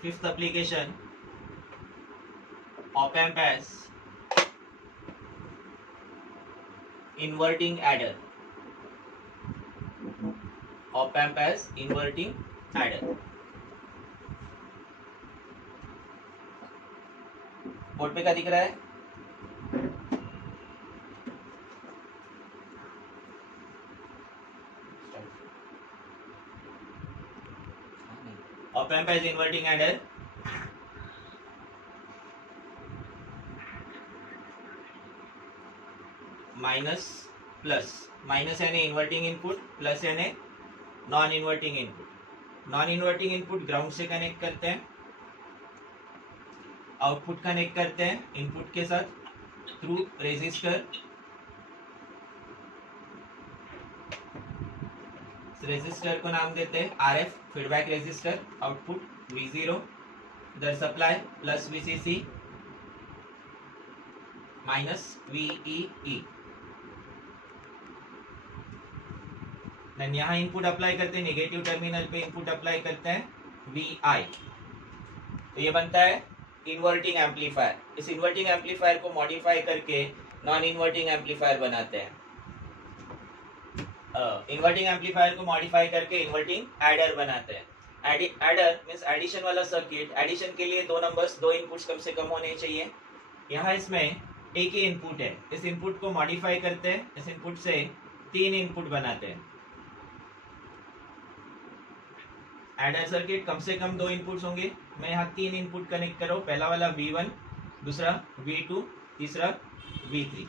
Fifth application, op-amp as inverting adder. Op-amp as inverting adder. Board पे क्या दिख रहा है? op-amp as inverting adder minus plus, minus यानी इन्वर्टिंग इनपुट, प्लस यानी non inverting input. Non inverting input ground से connect करते हैं, आउटपुट कनेक्ट करते हैं इनपुट के साथ थ्रू रेजिस्टर. रेजिस्टर को नाम देते हैं RF, feedback resistor. Output V0, दर supply plus VCC minus VEE. Then यहाँ इनपुट अप्लाई करते हैं, नेगेटिव टर्मिनल पे इनपुट अप्लाई करते हैं VI. तो ये बनता है इन्वर्टिंग एम्पलीफायर. इस इन्वर्टिंग एम्पलीफायर को मॉडिफाई करके नॉन इन्वर्टिंग एम्पलीफायर बनाते हैं. इन्वर्टिंग एम्पलीफायर को मॉडिफाई करके इन्वर्टिंग एडर बनाते हैं. एडर मीन्स एडिशन वाला सर्किट. एडिशन के लिए दो नंबर्स, दो इनपुट्स कम से कम होने चाहिए. यहाँ इसमें एक ही इनपुट है, इस इनपुट को मॉडिफाई करते हैं, इस इनपुट से तीन इनपुट बनाते हैं. एडर सर्किट कम से कम दो इनपुट्स होंगे. मैं यहाँ तीन इनपुट कनेक्ट करो. पहला वाला V1, दूसरा V2, तीसरा V3.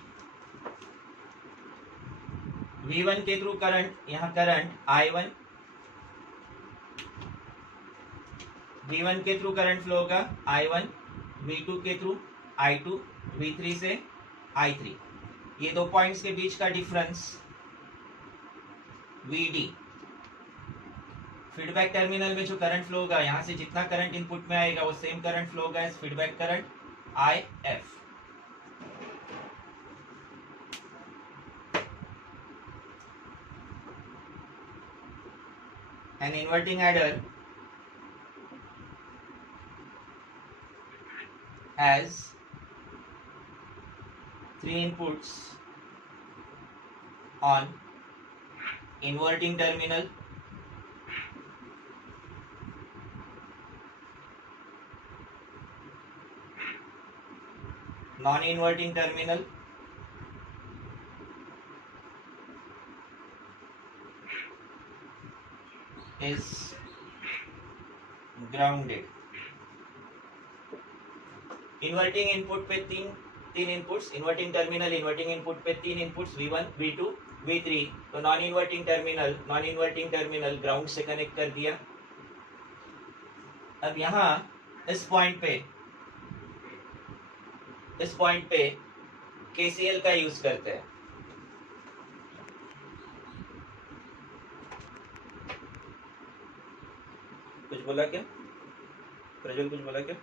V1 के थ्रू करंट, यहाँ करंट I1, V1 के थ्रू करंट फ्लो होगा I1, V2 के थ्रू I2, V3 से I3. ये दो पॉइंट्स के बीच का डिफरेंस VD. फीडबैक टर्मिनल में जो करंट फ्लो होगा, यहाँ से जितना करंट इनपुट में आएगा वो सेम करंट फ्लो होगा as feedback current IF. An inverting adder has three inputs on inverting terminal, non-inverting terminal, is grounded. Inverting input पे तीन inputs, inverting terminal inverting input पे तीन इनपुट्स V1, V2, V3. तो non inverting terminal ground से connect कर दिया. अब यहाँ इस पॉइंट पे KCL का यूज करते हैं. कुछ बोला क्या प्रज्वल? कुछ बोला क्या?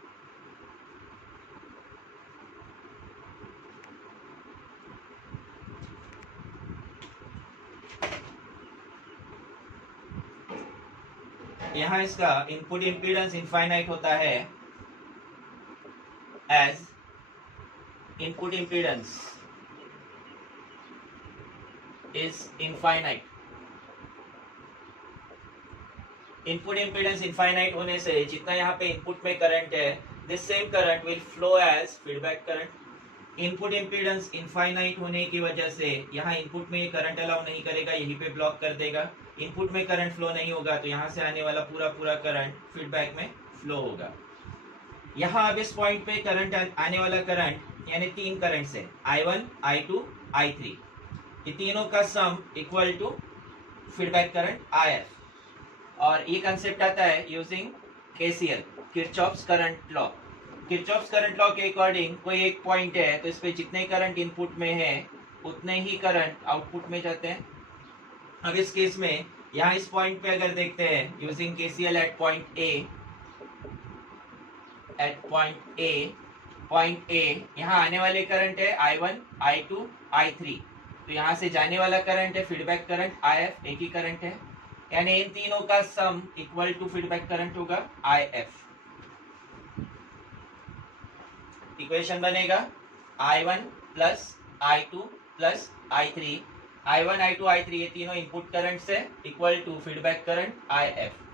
यहाँ इसका इनपुट इम्पीडेंस इनफाइनाइट होता है as input impedance is infinite. Input impedance infinite होने से जितना यहाँ पे इनपुट में करंट है, this same current will flow as feedback current. Input impedance infinite होने की वजह से यहाँ इनपुट में ये करंट अलाउ नहीं करेगा, यहीं पे ब्लॉक कर देगा. इनपुट में करंट फ्लो नहीं होगा तो यहाँ से आने वाला पूरा करंट फीडबैक में फ्लो होगा. यहाँ अब इस पॉइंट पे करंट आने वाला करंट यानी तीन करंट है I1, I2, I3. ये तीनों का sum equal to feedback current IF. और ये कंसेप्ट आता है using KCL, Kirchhoff's current law. Kirchhoff's current law के अकॉर्डिंग कोई एक पॉइंट है तो इस पे जितने करंट इनपुट में है उतने ही करंट आउटपुट में जाते हैं. अब इस केस में यहाँ इस पॉइंट पे अगर देखते हैं using KCL at point A, यहाँ आने वाले करंट है I1, I2, I3. तो यहाँ से जाने वाला करंट है फीडबैक करंट IF, एक ही करंट है. यानी इन तीनों का sum equal to feedback current होगा IF. इक्वेशन बनेगा I1 plus I2 plus I3, I1 I2 I3 ये तीनों इनपुट करंट से equal to feedback current IF।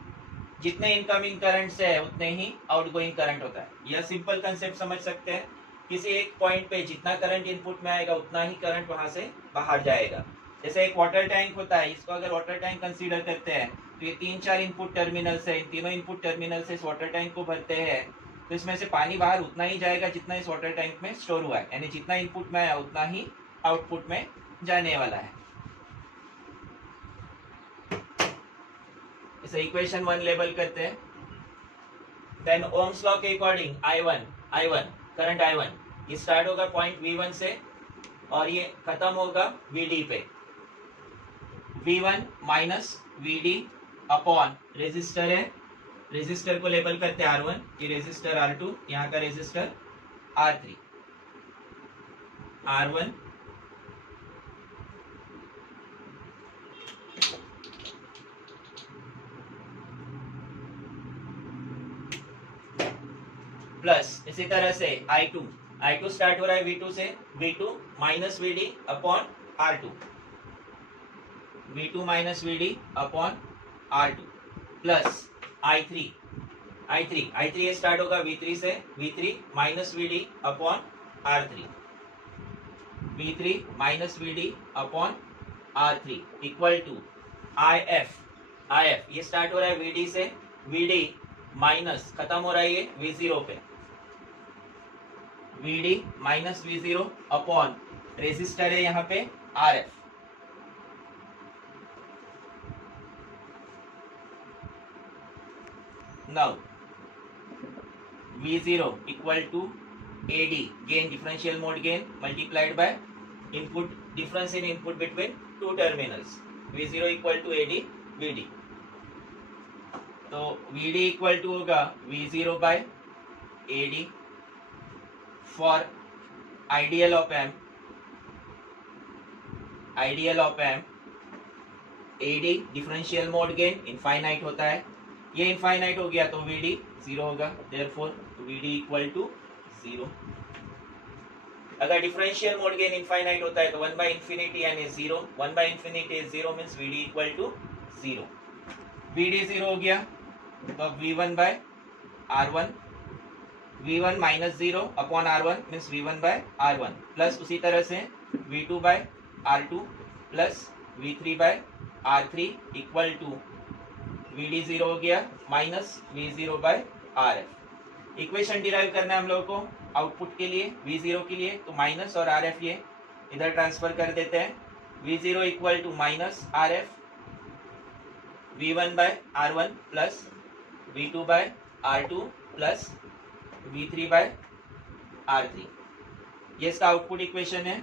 जितने इनकमिंग करंट से है उतने ही आउटगोइंग करंट होता है। यह सिंपल कंसेप्ट समझ सकते हैं। किसी एक पॉइंट पे जितना करंट इनपुट में आएगा उतना ही करंट वहां से बाहर जाएगा। जैसे एक वाटर टैंक होता है, इसको अगर वाटर टैंक कंसीडर करते हैं तो ये 3-4 इनपुट टर्मिनल से, इन तीनों इनपुट टर्मिनल से इस वाटर टैंक को भरते हैं, तो इसमें से पानी बाहर उतना ही जाएगा जितना इस वाटर टैंक में स्टोर हुआ है, यानी जितना इनपुट में आया उतना ही आउटपुट में जाने वाला है। इसे इक्वेशन 1 लेबल करते हैं। देन ओम्स लॉ के अकॉर्डिंग I1 करंट I1 ये स्टार्ट होगा पॉइंट V1 से और ये खत्म होगा VD पे। V1 minus VD upon resistor है, रेजिस्टर को लेबल करते हैं R1, ये रेजिस्टर R2, यहाँ का रेजिस्टर R3। R1 प्लस इसी तरह से I2 स्टार्ट हो रहा है V2 से, V2 minus VD upon R2, V2 minus VD upon R2 plus I3 ये स्टार्ट होगा V3 से, V3 minus VD upon R3, V3 minus VD upon R3 equal to IF ये स्टार्ट हो रहा है VD से, VD माइनस खत्म हो रहा है ये V0 पे, VD minus V0 upon resistor है यहाँ पे RF। Now V0 equal to AD gain, differential mode gain multiplied by input difference in input between two terminals. V0 equal to AD VD, तो VD इक्वल टू होगा V0 by AD for ideal op amp AD differential mode gain infinite होता है, ये infinite हो गया तो VD 0 होगा, therefore VD equal to 0। अगर डिफरेंशियल मोड गेन इनफाइनाइट होता है तो 1 बाय इंफिनिटी यानी 0, 1 by infinity is 0 means VD equal to 0। VD 0 हो गया तो अब V1 by R1, V1 minus 0 upon R1 means V1 by R1 plus उसी तरह से V2 by R2 plus V3 by R3 equal to VD 0 हो गया minus V0 by RF। Equation derive करना है हम लोगों को आउटपुट के लिए V0 के लिए, तो माइनस और RF ये इधर ट्रांसफर कर देते हैं। V0 equal to minus RF V1 by R1 plus V2 by R2 plus V3 by R3, ये इसका आउटपुट इक्वेशन है।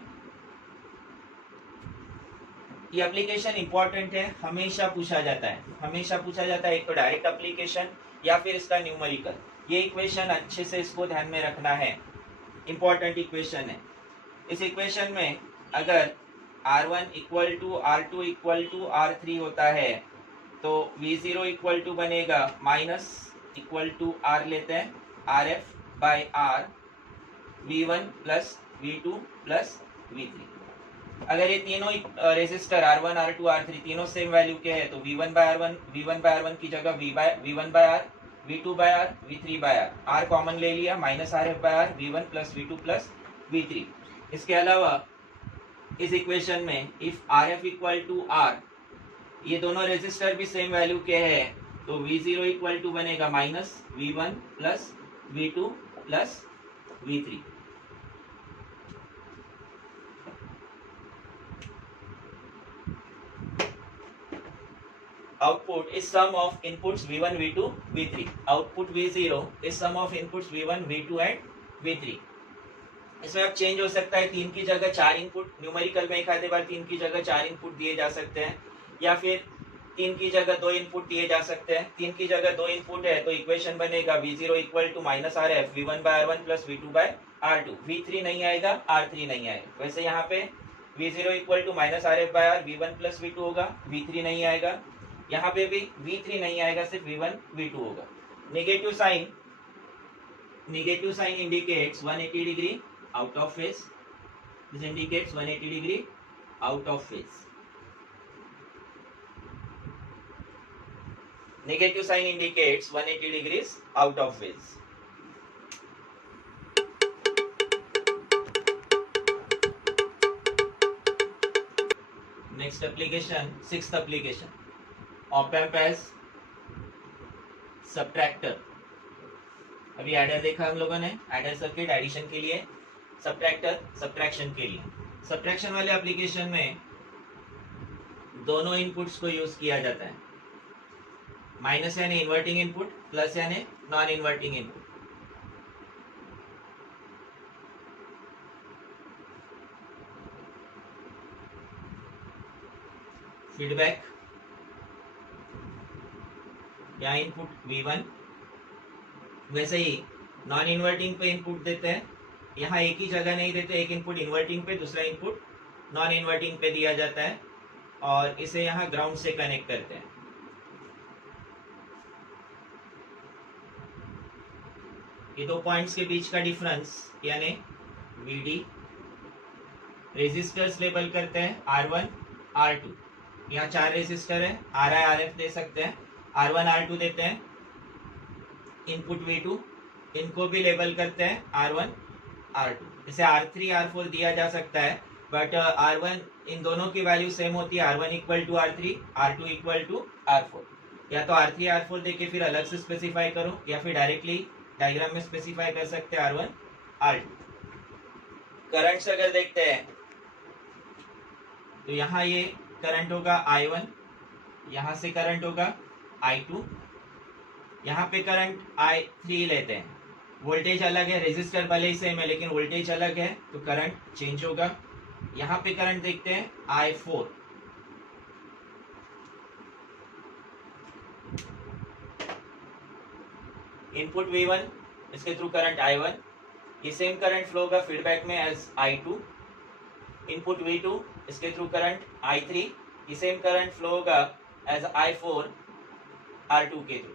ये एप्लीकेशन इंपॉर्टेंट है, हमेशा पूछा जाता है, एक तो डायरेक्ट एप्लीकेशन या फिर इसका न्यूमेरिकल। ये इक्वेशन अच्छे से इसको ध्यान में रखना है, इंपॉर्टेंट इक्वेशन है। इस इक्वेशन में अगर R1 equal to R2 equal to R3 होता है तो V0 इक्वल टू बनेगा माइनस इक्वल टू R लेते हैं RF by R, V1 plus V2 plus V3। अगर ये तीनों रेजिस्टर R1 R2 R3 तीनों सेम वैल्यू के हैं तो V1 बाय R1 की जगह V1 by R, V2 by R, V3 by R common ले लिया, minus RF by R, V1 plus V2 plus V3। इसके अलावा इस इक्वेशन में if RF equal to R, ये दोनों रेजिस्टर भी सेम वैल्यू के हैं तो V0 इक्वल टू बनेगा minus V1 plus V2 plus V3। Output is sum of inputs V1, V2, V3. Output V0 is sum of inputs V1, V2 and V3. इसमें अब change हो सकता है, 3 की जगह 4 इनपुट, न्यूमेरिकल में एक आधे बार 3 की जगह 4 इनपुट दिए जा सकते हैं, या फिर 3 की जगह 2 इनपुट दिए जा सकते हैं। 3 की जगह 2 इनपुट है तो इक्वेशन बनेगा V0 equal to minus RF V1 by R1 plus V2 by R2, V3 नहीं आएगा, R3 नहीं आएगा। वैसे यहाँ पे V0 equal to minus RF by R, V1 plus V2 होगा, V3 नहीं आएगा। यहाँ पे भी V3 नहीं आएगा, सिर्फ V1 V2 होगा। Negative sign negative sign indicates 180 degree out of phase. This indicates 180 degree out of phase. Negative sign indicates 180 degrees out of phase. Next application, sixth application, op-amp as subtractor. अभी adder देखा हम लोगों ने, adder circuit addition के लिए, subtractor subtraction के लिए. Subtraction वाले एप्लीकेशन में दोनों इनपुट्स को यूज किया जाता है. माइनस यानी इन्वर्टिंग इनपुट, प्लस यानी नॉन इन्वर्टिंग इनपुट. फीडबैक या इनपुट V1, वैसे ही नॉन इन्वर्टिंग पे इनपुट देते हैं. यहाँ एक ही जगह नहीं देते, एक इनपुट इन्वर्टिंग पे, दूसरा इनपुट नॉन इन्वर्टिंग पे दिया जाता है और इसे यहाँ ग्राउंड से कनेक्ट करते हैं. ये दो पॉइंट्स के बीच का डिफरेंस यानी VD. रेजिस्टर्स लेबल करते हैं R1 R2. यहाँ 4 रेजिस्टर है, RI RF दे सकते हैं, R1 R2 देते हैं. इनपुट V2, इनको भी लेबल करते हैं R1 R2. इसे R3 R4 दिया जा सकता है, बट R1 इन दोनों की वैल्यू सेम होती है. R1 equal to R3, R2 equal to R4. या तो R3 R4 देके फिर अलग से स्पेसिफाई करो, या फिर डायरेक्टली डायग्राम में स्पेसिफाई कर सकते हैं R1 R2. करंट्स अगर देखते हैं तो यहाँ ये करंट होगा I1, यहाँ से करंट होगा I2, यहाँ पे करंट I3 लेते हैं. वोल्टेज अलग है, रेजिस्टर भले ही सेम है लेकिन वोल्टेज अलग है तो करंट चेंज होगा. यहाँ पे करंट देखते हैं I4. इनपुट V1, इसके थ्रू करंट I1. ये सेम करंट फ्लो होगा फीडबैक में एज I2. इनपुट V2, इसके थ्रू करंट I3. ये सेम करंट फ्लो होगा एज I4 R2 के through.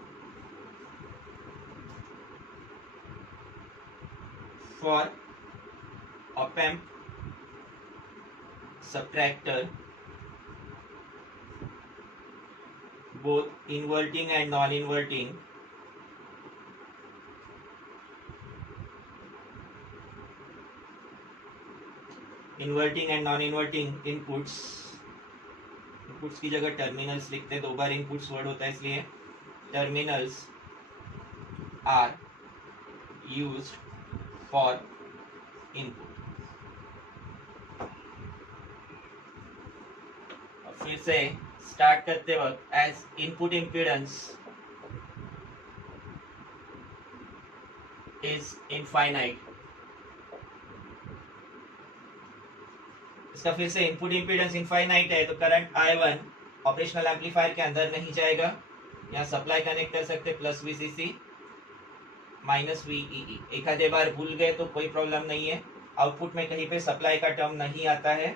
For op-amp subtractor, both inverting and non-inverting, inverting and non inverting inputs की जगह terminals लिखते हैं. 2 बार इनपुट्स वर्ड होता है इसलिए terminals are used for input. फिर से स्टार्ट करते वक्त as input impedance is infinite. इसका फिर से इनपुट इम्पीडेंस इनफाइनाइट है तो करंट I1 ऑपरेशनल एम्पलीफायर के अंदर नहीं जाएगा. यहाँ सप्लाई कनेक्ट कर सकते प्लस VCC माइनस VEE. एक आधे बार भूल गए तो कोई प्रॉब्लम नहीं है, आउटपुट में कहीं पे सप्लाई का टर्म नहीं आता है.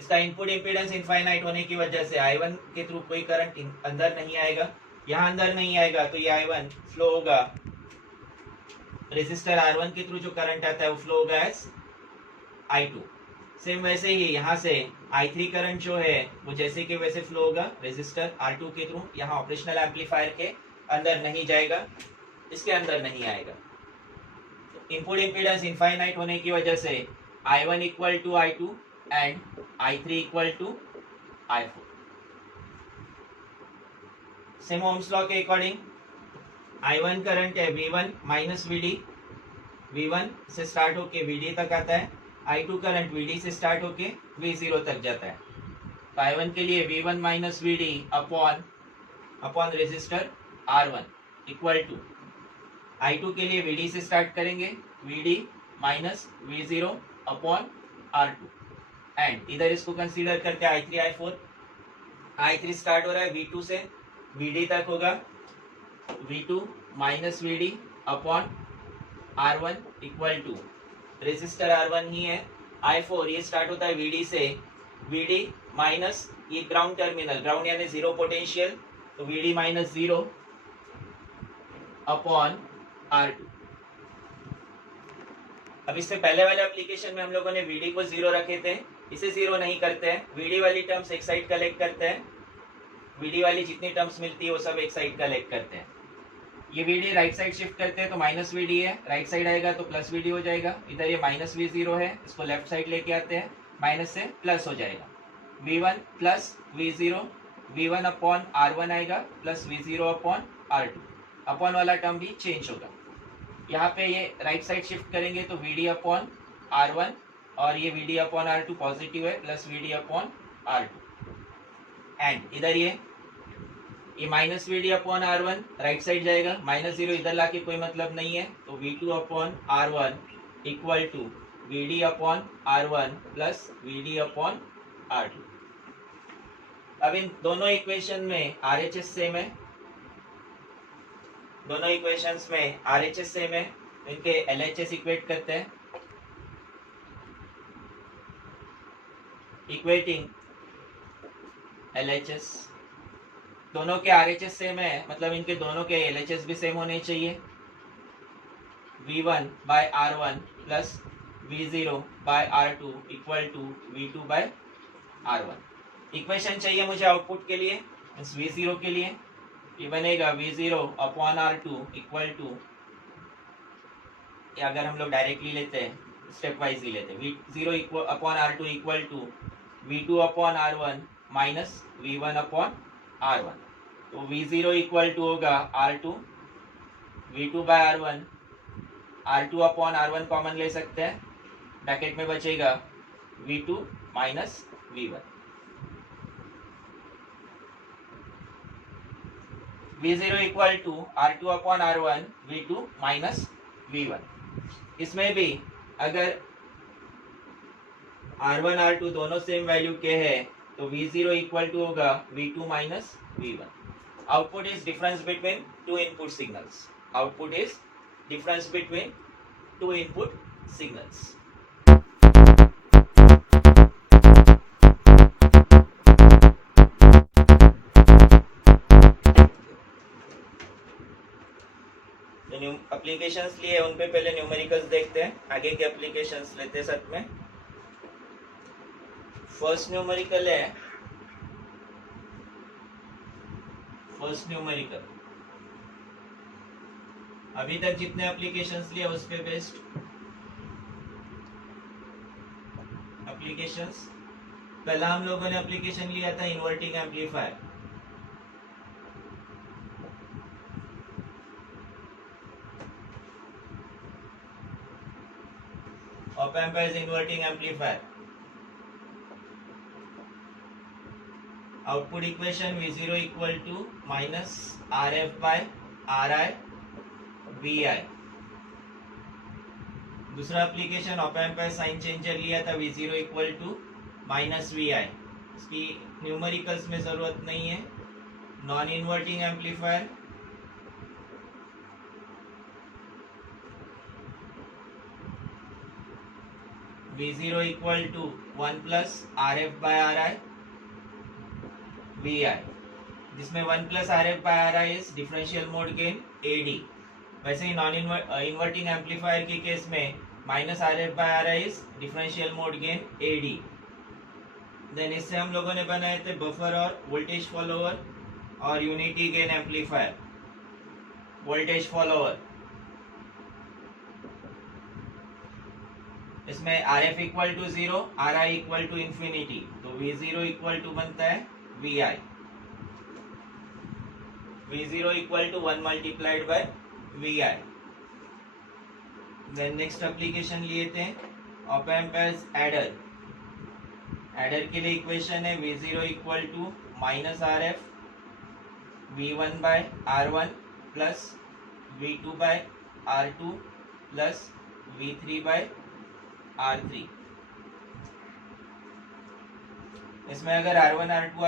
इसका इनपुट इम्पीडेंस इनफाइनाइट होने की वजह से I1 के थ्रू कोई करंट अंदर नहीं आएगा. यहाँ अंदर नहीं आएगा तो ये I1 फ्लो होगा, रेजिस्टर R1 के थ्रू जो करंट आता है वो फ्लो होगा एज I2. सेम वैसे ही यहाँ से I3 करंट जो है वो जैसे कि वैसे फ्लो होगा रेजिस्टर R2 के थ्रू. यहाँ ऑपरेशनल एम्पलीफायर के अंदर नहीं जाएगा, इसके अंदर नहीं आएगा. इनपुट इम्पीडेंस इनफाइनाइट होने की वजह से I1 equal to I2 and I3 equal to I4. Same Ohm's law के अकॉर्डिंग I1 करंट है V1 माइनस VD. V1 से स्टार्ट होके VD तक आता है. I2 करंट VD से स्टार्ट होके V0 तक जाता है. तो I1 के लिए V1 minus VD upon resistor R1 equal to I2 के लिए VD से स्टार्ट करेंगे VD minus V0 upon R2 and इधर इसको कंसीडर करके I3 I4. I3 स्टार्ट हो रहा है V2 से, VD तक होगा V2 minus VD upon R1 equal to resistor R1 ही है. I4 ये स्टार्ट होता है VD से, VD माइनस ये ग्राउंड टर्मिनल, ग्राउंड यानी जीरो पोटेंशियल, तो VD माइनस 0 अपॉन R2. अब इससे पहले वाले एप्लीकेशन में हम लोगों ने VD को 0 रखे थे, इसे 0 नहीं करते हैं, VD वाली टर्म्स एक साइड कलेक्ट करते हैं, VD वाली जितनी टर्म्स मिलती है वो सब एक साइड कलेक्ट करते हैं। ये VD राइट साइड शिफ्ट करते हैं तो माइनस VD है, राइट साइड आएगा तो प्लस VD हो जाएगा। इधर ये माइनस V0 है, इसको लेफ्ट साइड लेके आते हैं, माइनस से प्लस हो जाएगा, V1 plus V0, V1 upon R1 आएगा plus V0 upon R2, upon वाला टर्म भी चेंज होगा। यहाँ पे ये राइट साइड शिफ्ट करेंगे तो VD अपॉन R1 और ये VD अपॉन R2 पॉजिटिव है, plus VD upon R2, and इधर ये minus VD upon R1 right side जाएगा, माइनस 0 इधर लाके कोई मतलब नहीं है, तो V2 upon R1 equal to VD upon R1 plus VD upon R2। अब इन दोनों इक्वेशन में RHS सेम है, दोनों इक्वेशंस में RHS सेम है, इनके LHS इक्वेट करते हैं। इक्वेटिंग LHS, दोनों के RHS सेम है, मतलब इनके दोनों के LHS भी सेम होने चाहिए। V1 by R1 plus V0 by R2 equal to V2 by R1। Equation चाहिए मुझे आउटपुट के लिए, मीन्स V0 के लिए, ये बनेगा V0 upon R2 equal to, अगर हम लोग डायरेक्टली लेते हैं, स्टेप वाइज ही लेते हैं, V0 upon R2 equal to V2 upon R1 minus V1 upon R1, तो V0 इक्वल टू होगा R2, V2 by R1, R2 upon R1 common ले सकते हैं, ब्रैकेट में बचेगा V2 minus V1। V0 equal to R2 upon R1 V2 minus V1। इसमें भी अगर R1 R2 दोनों सेम वैल्यू के हैं तो V0 इक्वल टू होगा V2 minus V1। Output is difference between two input signals, output is difference between two input signals. Applications लिए उन पे पहले न्यूमेरिकल्स देखते हैं, आगे के एप्लीकेशंस लेते हैं साथ में। फर्स्ट न्यूमेरिकल है, फर्स्ट न्यूमेरिकल अभी तक जितने एप्लीकेशंस लिए उस पे बेस्ड एप्लीकेशंस। पहला हम लोगों ने एप्लीकेशन लिया था inverting amplifier, op amp as inverting amplifier. Output equation V0 equal to minus RF by RI VI। दूसरा application op amp as sign changer लिया था, V0 equal to minus VI, इसकी न्यूमेरिकल्स में जरूरत नहीं है। Non inverting amplifier, V0 equal to 1 plus RF by RI VI, जिसमें 1 plus RF by RI is differential mode gain AD। वैसे ही नॉन इन्वर्टिंग एम्पलीफायर के केस में minus RF by RI is differential mode gain AD। Then इससे हम लोगों ने बनाए थे बफर और वोल्टेज फॉलोअर और unity gain amplifier. Voltage follower, इसमें RF equal to 0, RI equal to infinity, तो V0 इक्वल टू बनता है VI, V0 equal to 1 multiplied by VI। Then next application लिए थे op amp as adder. Adder के लिए equation है V0 equal to minus RF V1 by R1 plus V2 by R2 plus V3 by R3। इसमें अगर R1 R2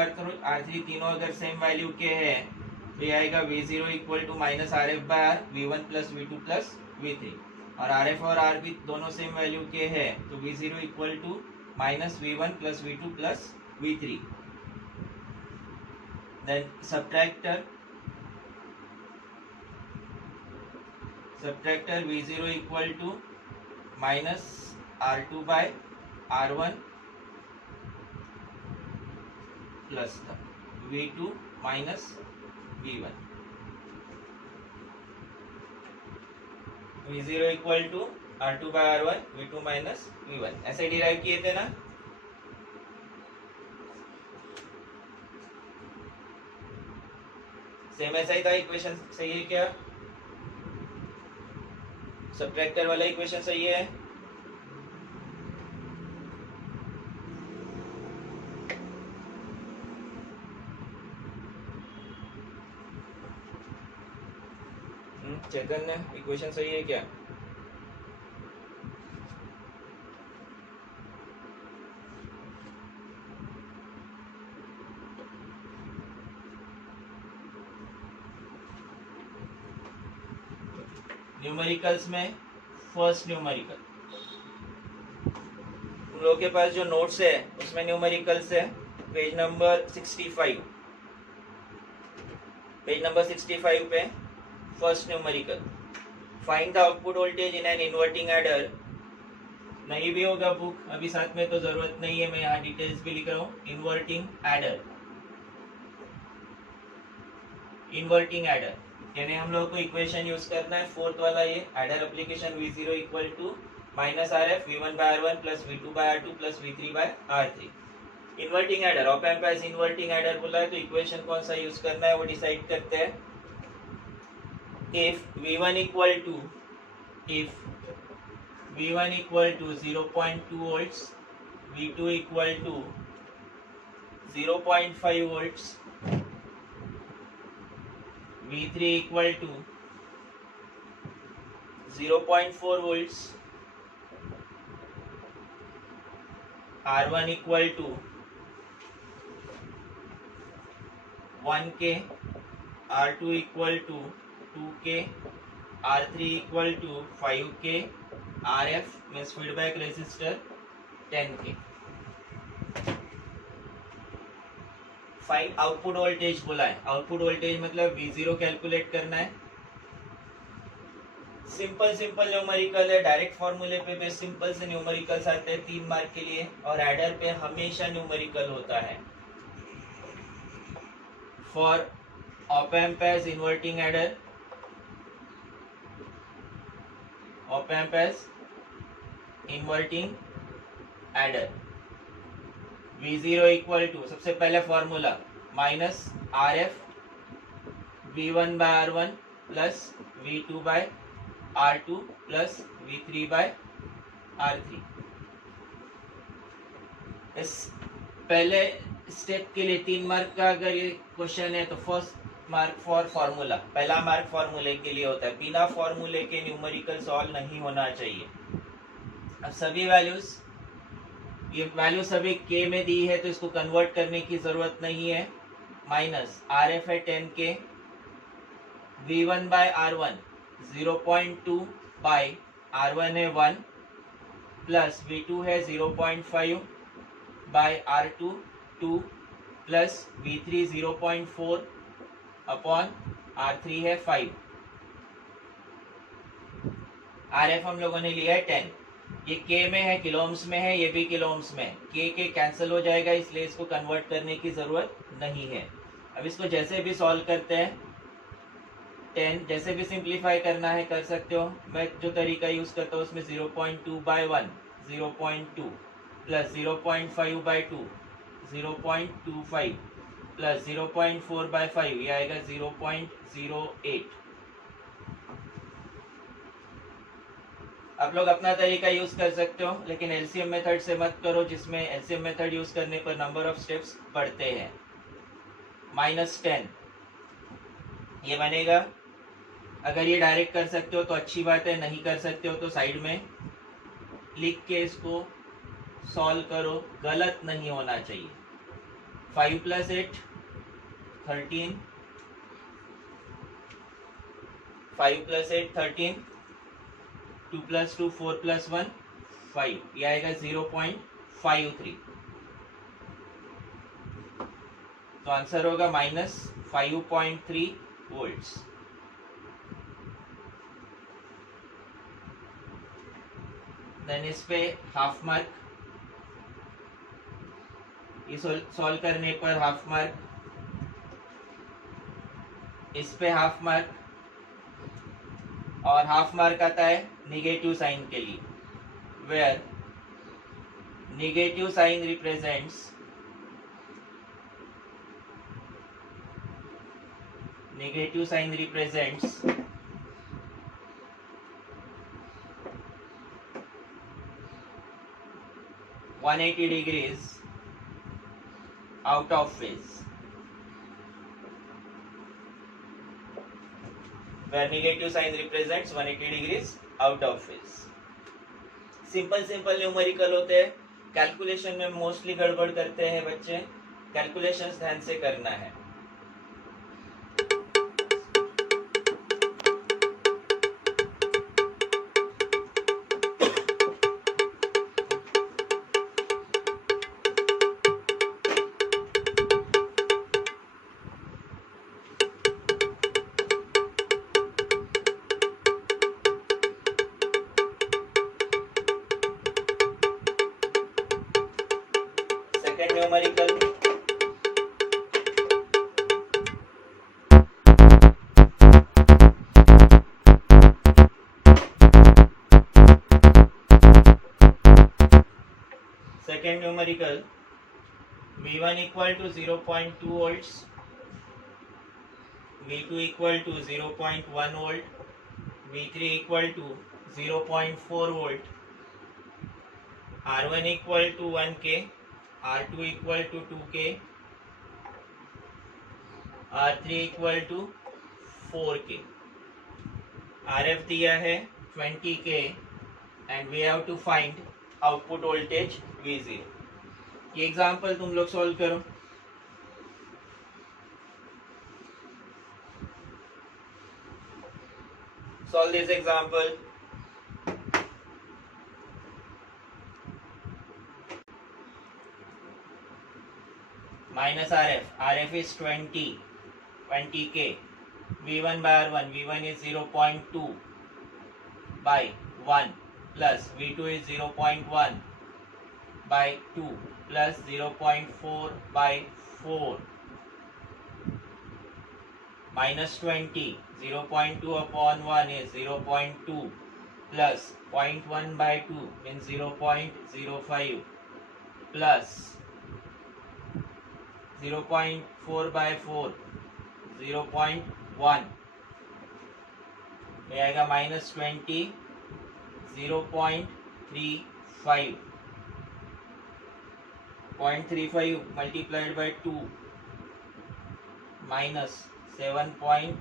R3 तीनों अगर same value के हैं तो ये आएगा V0 equal to minus RF by R V1 plus V2 plus V3, और RF और R भी दोनों सेम वैल्यू के हैं तो V0 equal to minus V1 plus V2 plus V3। Then subtractor V0 equal to minus R2 by R1 plus था V2 minus V1, V0 equal to R2 by R1 V2 minus V1, ऐसे derive किए थे ना। Same ऐसा ही था equation, सही है क्या? सब्ट्रैक्टर वाला इक्वेशन सही है। चैतन्य इक्वेशन सही है क्या? न्यूमेरिकल्स में फर्स्ट न्यूमेरिकल, तुम लोगों के पास जो नोट्स है उसमें न्यूमेरिकल्स है पेज नंबर 65, पेज नंबर 65 पे first numerical, find the output voltage in an inverting adder. नहीं भी होगा बुक अभी साथ में तो जरूरत नहीं है, मैं यहाँ डिटेल्स भी लिख रहा हूँ। इन्वर्टिंग एडर, इन्वर्टिंग एडर यानी हम लोग को इक्वेशन यूज करना है फोर्थ वाला, ये adder application V0 equal to minus RF V1 by R1 plus V2 by R2 plus V3 by R3। Inverting adder, op amp as inverting adder बोला है तो इक्वेशन कौन सा यूज करना है वो डिसाइड करते हैं। If V1 equal to 0.2 volts, V2 equal to 0.5 volts, V3 equal to 0.4 volts, R1 equal to 1K, R2 equal to 2K, R3 equal to 5K, RF means feedback resistor 10K। Find output voltage बोला है, output voltage मतलब V0 calculate करना है। Simple numerical है, direct फॉर्मूले पे भी simple से न्यूमेरिकल्स आते हैं 3 मार्क के लिए, और एडर पे हमेशा न्यूमेरिकल होता है। For op amp as inverting adder, op amp as inverting adder, V0 equal to सबसे पहले formula minus RF V1 by R1 plus V2 by R2 plus V3 by R3। इस पहले स्टेप के लिए 3 मार्क का अगर ये क्वेश्चन है तो फर्स्ट मार्क फॉर फॉर्मूला, पहला मार्क फॉर्मूले के लिए होता है, बिना फॉर्मूले के न्यूमेरिकल सॉल्व नहीं होना चाहिए। अब सभी वैल्यूज, ये वैल्यू सभी k में दी है तो इसको कन्वर्ट करने की जरूरत नहीं है। माइनस RF है 10K, V1 by R1 0.2 bye R1 है 1 प्लस V2 है 0.5 bye R2 2 plus V3 0.4 upon R3 है 5। RF हम लोगों ने लिया है 10, ये K में है, किलो ओम्स में है, ये भी किलो ओम्स में, K कैंसिल हो जाएगा इसलिए इसको कन्वर्ट करने की जरूरत नहीं है। अब इसको जैसे भी सॉल्व करते हैं, 10 जैसे भी सिंप्लीफाई करना है कर सकते हो। मैं जो तरीका यूज करता हूँ उसमें 0.2 by 1 0.2 plus 0.5 by 2 0.25 plus 0.4 by 5 ये आएगा 0.08। आप लोग अपना तरीका यूज कर सकते हो, लेकिन एलसीएम मेथड से मत करो, जिसमें एलसीएम मेथड यूज करने पर नंबर ऑफ स्टेप्स बढ़ते हैं। -10 ये बनेगा। अगर ये डायरेक्ट कर सकते हो तो अच्छी बात है, नहीं कर सकते हो तो साइड में लिख के इसको सॉल्व करो, गलत नहीं होना चाहिए। 5 + 8 13, 5 + 8 13, 2 + 2 4 + 1 5, ये आएगा 0.53। तो आंसर होगा -5.3 वोल्ट्स। देन इस पे हाफ मार्क, ये सॉल्व करने पर हाफ मार्क, इस पे हाफ मार्क, और हाफ मार्क आता है निगेटिव साइन के लिए, where negative sign represents negative sign represents 180 degrees out of phase, where negative sign represents 180 degrees out of phase. Simple simple numerical होते हैं, कैलकुलेशन में मोस्टली गड़बड़ करते हैं बच्चे, कैलकुलेशंस ध्यान से करना है। Second numerical, second numerical, V1 equal to 0.2 volts, V2 equal to 0.1 volt, V3 equal to 0.4 volt, R1 equal to 1K, R2 equal to 2K, R3 equal to 4K, RF दिया है 20K and we have to find output voltage V0. ये example तुम लोग solve करो। Solve this example. Minus RF. RF is 20K. V1 by R1. V1 is 0.2 by 1 plus V2 is 0.1 by 2 plus 0.4 by 4. Minus 20. 0.2 upon 1 is 0.2 plus 0.1 by 2 means 0.05 plus 0.4 by 4 0.1 में आएगा minus 20 0.35 0.35 multiplied by 2 minus 7.0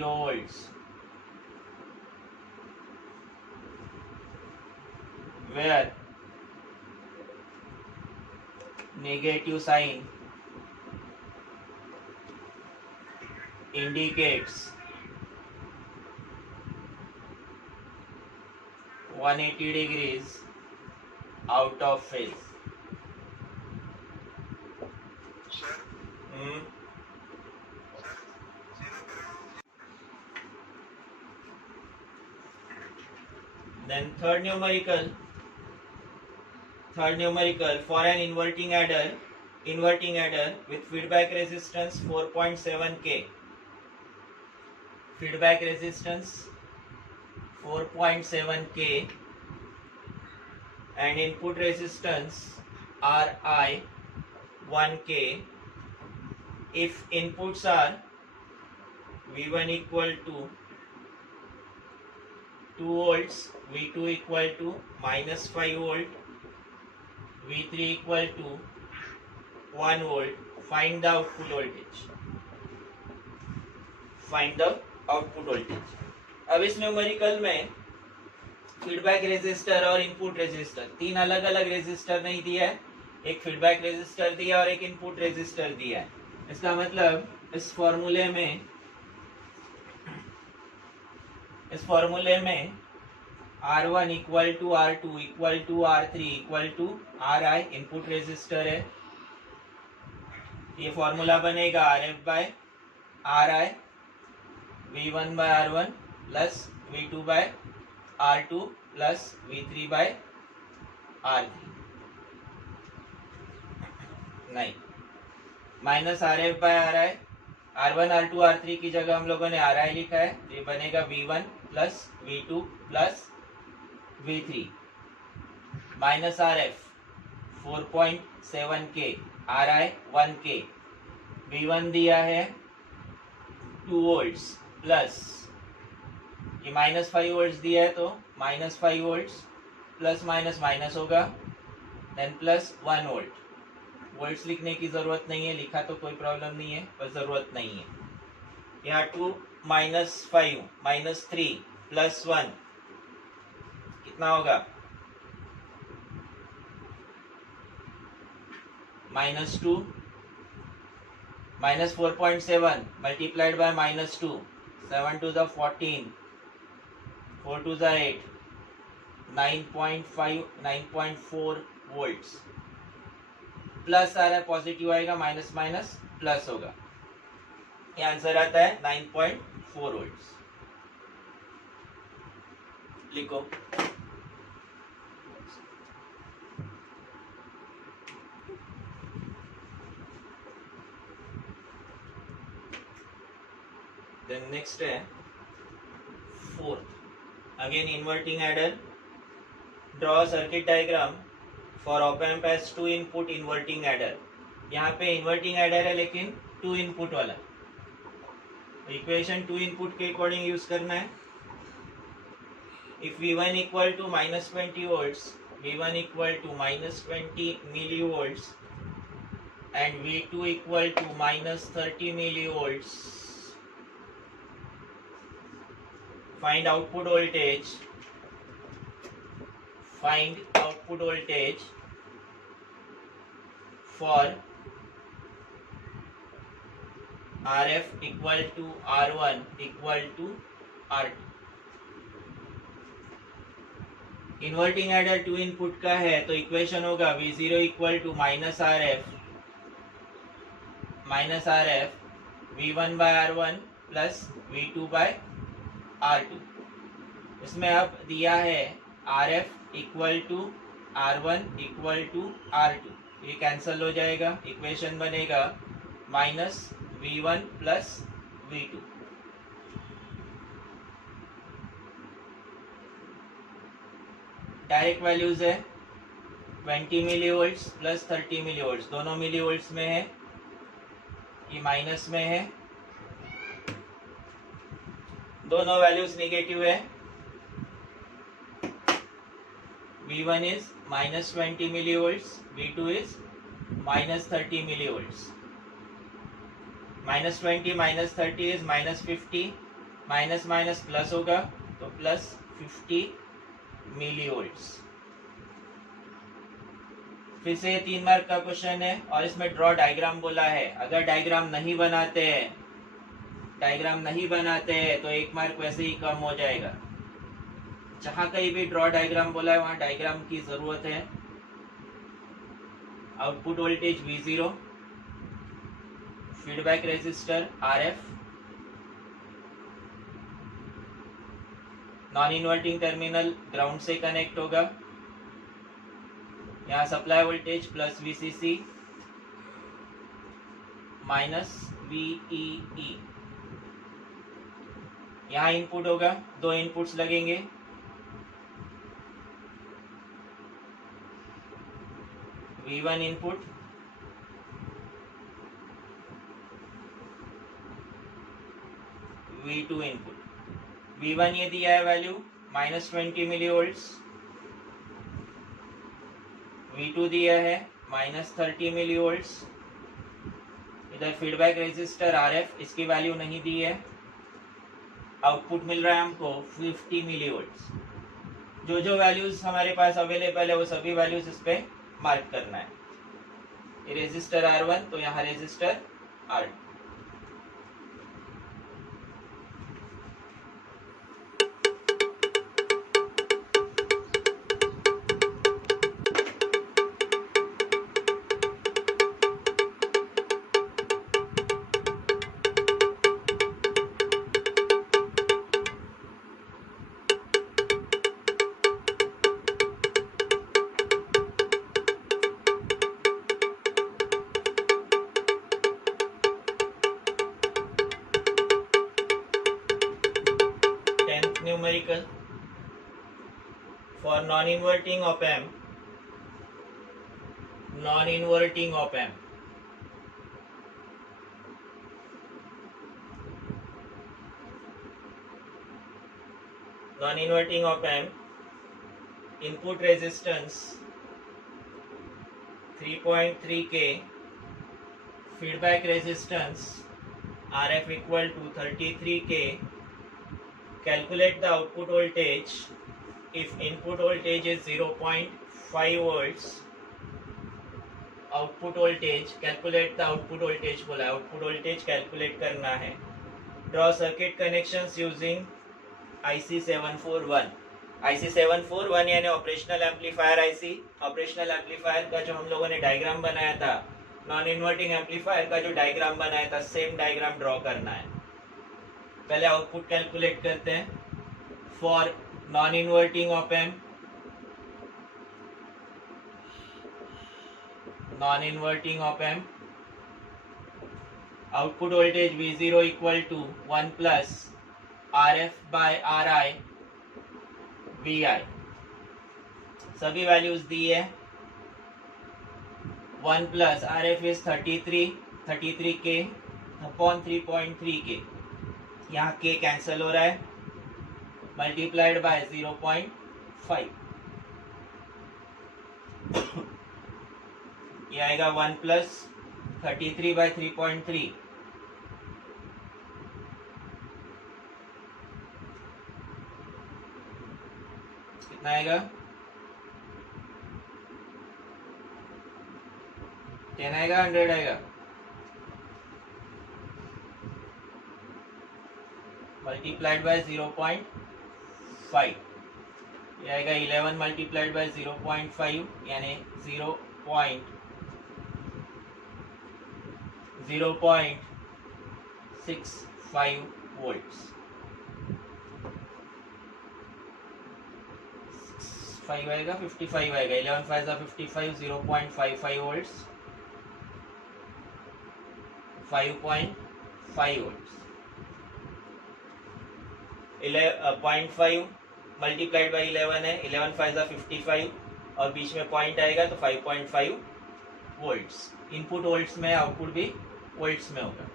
volts, where negative sign indicates 180 degrees out of phase. Then third numerical, for an inverting adder with feedback resistance 4.7K, feedback resistance 4.7K and input resistance Ri 1K. If inputs are V1 equal to 2 volts, V2 equal to minus 5 volt, V3 equal to 1 volt, find the output voltage. अब इस numerical में feedback resistor और input resistor, तीन अलग अलग resistor नहीं दिया है, एक फीडबैक रेजिस्टर दिया और एक इनपुट रेजिस्टर दिया है। इसका मतलब इस फॉर्मूले में R1 equal to R2 equal to R3 equal to Ri input resistor है। ये फॉर्मूला बनेगा RF by Ri, V1 by R1 plus V2 by R2 plus V3 by R3 नहीं, minus RF by RI, R1 R2 R3 की जगह हम लोगों ने RI लिखा है, ये बनेगा V1 plus V2 plus V3 minus RF 4.7K, RI 1K, V1 दिया है 2 वोल्ट्स प्लस ये माइनस 5 वोल्ट्स दिया है, तो minus 5 volts plus minus minus होगा, देन प्लस 1 वोल्ट। वोल्ट्स लिखने की ज़रूरत नहीं है, लिखा तो कोई प्रॉब्लम नहीं है, पर ज़रूरत नहीं है। यहाँ 2 माइनस 5 माइनस 3 प्लस 1 कितना होगा, minus 2 minus 4.7 multiplied by minus 2, 7 to the 14, 4 to the 8, 9.5 9.4 volts plus आ रहा है, पॉजिटिव आएगा, माइनस माइनस प्लस होगा, ये आंसर आता है 9.4 वोल्ट्स। लिखो देन नेक्स्ट है fourth, again inverting adder, draw circuit diagram for op amp as 2 input inverting adder. यहाँ पे इन्वर्टिंग एडर है लेकिन 2 इनपुट वाला, इक्वेशन 2 इनपुट के अकॉर्डिंग यूज करना है। If V1 equal to minus 20 volts, V1 equal to minus 20 milli volts and V2 equal to minus 30 milli volts, find output voltage for RF equal to R1 equal to R2। Inverting adder 2 input का है तो equation होगा V0 equal to minus RF V1 by R1 plus V2 by R2। इसमें अब दिया है RF equal to R1 equal to R2, ये cancel हो जाएगा, इक्वेशन बनेगा minus V1 plus V2। Direct values है 20 milli volts plus 30 milli volts, दोनों मिली वोल्ट्स में है, ये माइनस में है, दोनों वैल्यूज नेगेटिव है। V1 is minus 20 millivolts, V2 is minus 30 millivolts. Minus 20 minus 30 is minus 50, minus minus plus होगा तो प्लस 50 मिलीवोल्ट्स। फिर से 3 मार्क का क्वेश्चन है और इसमें ड्रॉ डायग्राम बोला है। अगर डायग्राम नहीं बनाते हैं तो 1 मार्क वैसे ही कम हो जाएगा। जहां कहीं भी ड्रॉ डायग्राम बोला है वहां डायग्राम की जरूरत है। Output voltage V0, feedback resistor RF, non inverting terminal ground से कनेक्ट होगा, यहाँ supply voltage plus VCC minus VEE, यहाँ इनपुट होगा, 2 इनपुट्स लगेंगे, V1 input, V2 input. V1 ये दिया है value minus 20 milli volts, V2 दिया है माइनस 30 मिली वोल्ट्स। इधर फीडबैक रेजिस्टर RF, इसकी वैल्यू नहीं दी है। आउटपुट मिल रहा है हमको 50 मिली वोल्ट्स। जो जो वैल्यूज हमारे पास अवेलेबल है वो सभी वैल्यूज इस पे मार्क करना है। ये रेजिस्टर R1 तो यहाँ resistor R2। 11th numerical for non-inverting op-amp. Non-inverting op-amp. Non-inverting op-amp, input resistance 3.3K, feedback resistance RF equal to 33K. Calculate the output voltage if input voltage is 0.5 volts. Output voltage, calculate the output voltage बोला, output voltage calculate करना है. Draw circuit connections using IC 741. IC 741 यानी operational amplifier IC. Operational amplifier का जो हम लोगों ने diagram बनाया था, नॉन इन्वर्टिंग एम्पलीफायर का जो डायग्राम बनाया था, सेम डायग्राम ड्रॉ करना है. पहले आउटपुट कैलकुलेट करते हैं. For non inverting op amp, non inverting op amp, output voltage V0 equal to 1 plus RF by RI VI. सभी वैल्यूज दी है. 1 plus RF is 33K upon 3.3K. यहाँ K cancel हो रहा है, मल्टीप्लाइड बाय 0.5. ये आएगा 1 प्लस 33 बाय 3.3. कितना आएगा? 10 आएगा, 100 आएगा. Multiplied by 0.5. ये आएगा 11 मल्टीप्लाइड बाय 0.5 यानी 0.65 वोल्ट्स. 5 आएगा, 55 आएगा. 11 5 55, 0.55 वोल्ट्स, 5.5 वोल्ट्स. 0.5 मल्टीप्लाइड बाई 11 है. 11 5 55 और बीच में पॉइंट आएगा तो 5.5 वोल्ट्स. इनपुट वोल्ट्स में, आउटपुट भी वोल्ट्स में होगा.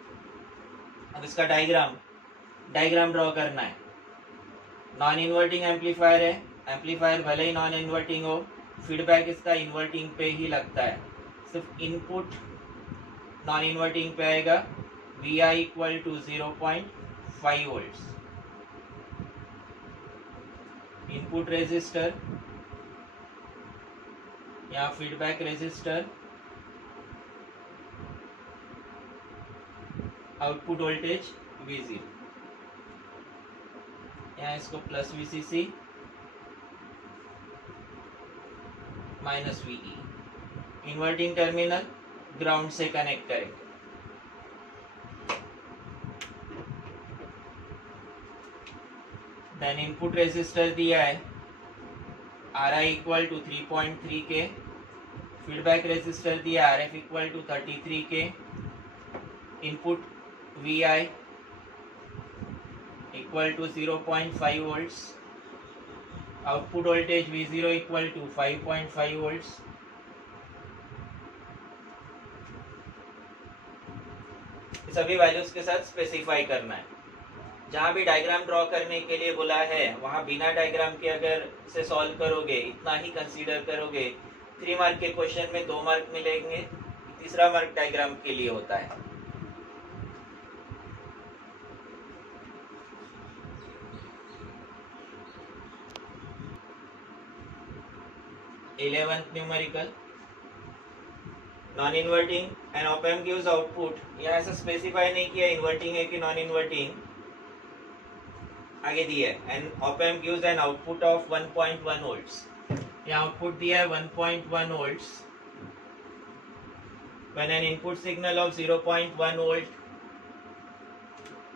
अब इसका डायग्राम ड्रॉ करना है. नॉन इन्वर्टिंग एम्पलीफायर है. एम्पलीफायर भले ही नॉन इन्वर्टिंग हो, फीडबैक इसका इन्वर्टिंग पे ही लगता है. सिर्फ इनपुट नॉन इन्वर्टिंग पे आएगा. VI equal to 0.5 volts. Input resistor, यहाँ feedback resistor, output voltage V0. यहाँ इसको plus VCC minus VE. Inverting terminal ground से कनेक्ट करेंगे. देन इनपुट रेजिस्टर दिया है RI equal to 3.3K. Feedback resistor दिया RF equal to 33K. Input VI equal to 0.5 volts. Output voltage V0 equal to 5.5 volts. सभी values के साथ specify करना है. जहाँ भी डायग्राम ड्रॉ करने के लिए बोला है वहाँ बिना डायग्राम के अगर से सॉल्व करोगे, इतना ही कंसीडर करोगे, 3 मार्क के क्वेश्चन में 2 मार्क मिलेंगे. तीसरा मार्क डायग्राम के लिए होता है. Eleventh numerical, non inverting and op amp gives output. यहाँ ऐसा स्पेसिफाई नहीं किया इन्वर्टिंग है कि नॉन इन्वर्टिंग, आगे दिया है. And op amp gives an output of 1.1 volts. यहाँ आउटपुट दिया है 1.1 volts. When an input signal of 0.1 volt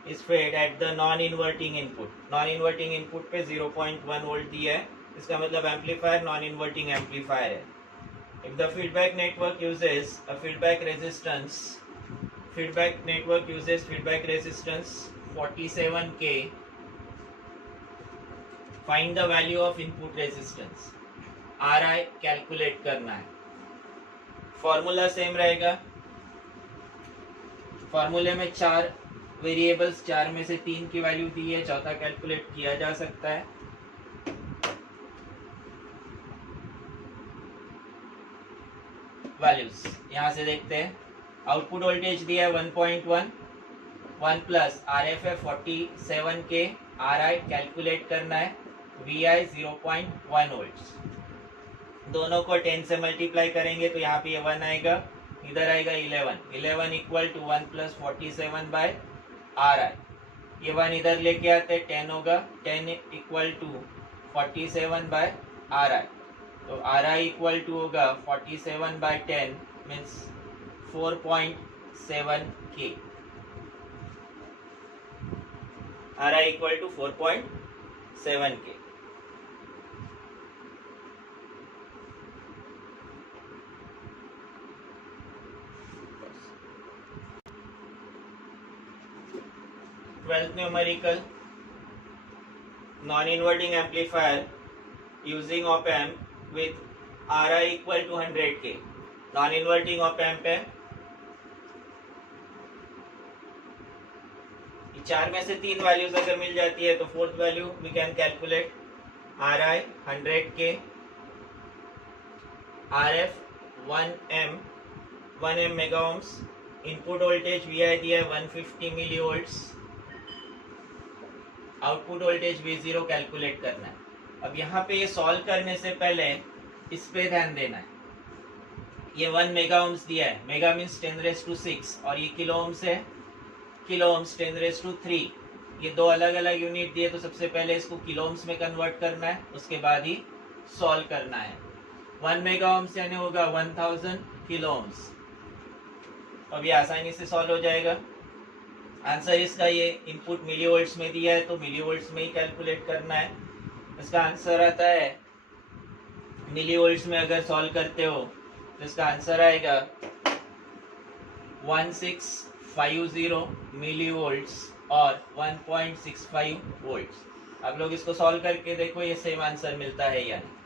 is fed at the non inverting input. Non inverting input पे 0.1 वोल्ट दिया है. इसका मतलब एम्पलीफायर नॉन इन्वर्टिंग एम्पलीफायर है. If the feedback network uses a feedback resistance 47K find the value of input resistance, RI calculate करना है। Formula same रहेगा, फॉर्मूले में 4 वेरिएबल्स, 4 में से 3 की वैल्यू दी है, चौथा कैलकुलेट किया जा सकता है। वैल्यूज यहां से देखते हैं। आउटपुट वोल्टेज दिया है 1.1, 1 प्लस RF है 47 के, RI कैलकुलेट करना है, VI 0.1 वोल्ट्स। दोनों को 10 से मल्टीप्लाई करेंगे तो यहाँ पे ये 1 आएगा, इधर आएगा 11 equal to 1 plus 47 by RI। ये 1 इधर लेके आते 10 होगा, 10 इक्वल टू 47 बाय RI। तो RI इक्वल टू होगा 47 by 10 means 4.7 K। RI equal to 4.7 K। Twelfth numerical, non-inverting amplifier using op amp with RI equal to 100K। non-inverting op amp है, 4 में से 3 वैल्यूज अगर मिल जाती है तो fourth value we can calculate. RI 100K, RF 1M mega ohms, input voltage VI दिया है 150 milli volts, output voltage V0 calculate करना है। अब यहाँ पे ये सॉल्व करने से पहले इस पे ध्यान देना है। ये 1 मेगा ओम्स दिया है, मेगा मीन्स 10⁶, और ये किलो ओम्स है, किलो ओम्स 10�3। ये दो अलग अलग यूनिट दिए, तो सबसे पहले इसको किलो ओम्स में कन्वर्ट करना है, उसके बाद ही सॉल्व करना है। 1 मेगा ओम्स यानी होगा 1000 किलो ओम्स। अब ये आसानी से सॉल्व हो जाएगा। आंसर इसका ये इनपुट मिली वोल्ट्स में दिया है तो मिली वोल्ट्स में ही कैलकुलेट करना है। इसका आंसर आता है, मिली वोल्ट्स में अगर सॉल्व करते हो तो इसका आंसर आएगा 1650 मिली वोल्ट्स और 1.65 वोल्ट्स। आप लोग इसको सॉल्व करके देखो, ये सेम आंसर मिलता है या नहीं।